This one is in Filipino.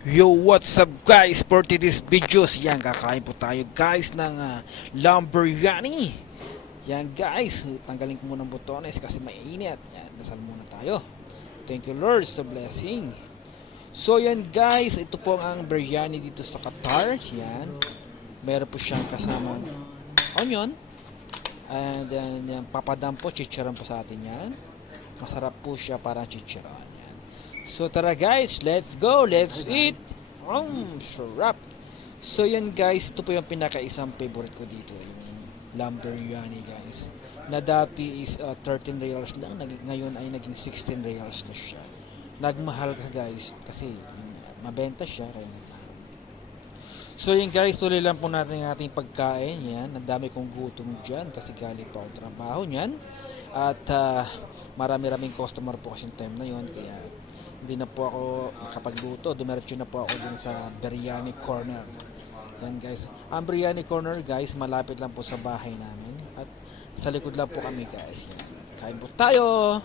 Yo, what's up guys? For today's videos, yan, kakain po tayo guys ng lamb biryani. Yan guys, tanggalin ko muna ng botones kasi mainit. Yan, dasal muna tayo. Thank you Lord sa blessing. So yan guys, ito po ang biryani dito sa Qatar. Yan, meron po siyang kasamang onion. And then yan, papadam po, chicharon po sa atin yan. Masarap po siya, parang chicharon. So tara guys, let's go, let's eat. Sarap. So yan guys, ito po yung pinaka-isang favorite ko dito, yung lamb biryani guys. Na dati is 13 reals lang, ngayon ay naging 16 reals na siya. Nagmahal ka guys, kasi mabenta siya. So yun guys, tuloy lang po natin ang ating pagkain. Yan, ang dami kong gutom dyan kasi galing pa ako trabaho niyan. At marami-raming customer po kasi time na yun, kaya hindi na po ako makapagluto. Dumiretso na po ako dun sa biryani corner. Yan guys, ang biryani corner guys, malapit lang po sa bahay namin. At sa likod lang po kami guys. Yan. Kain po tayo!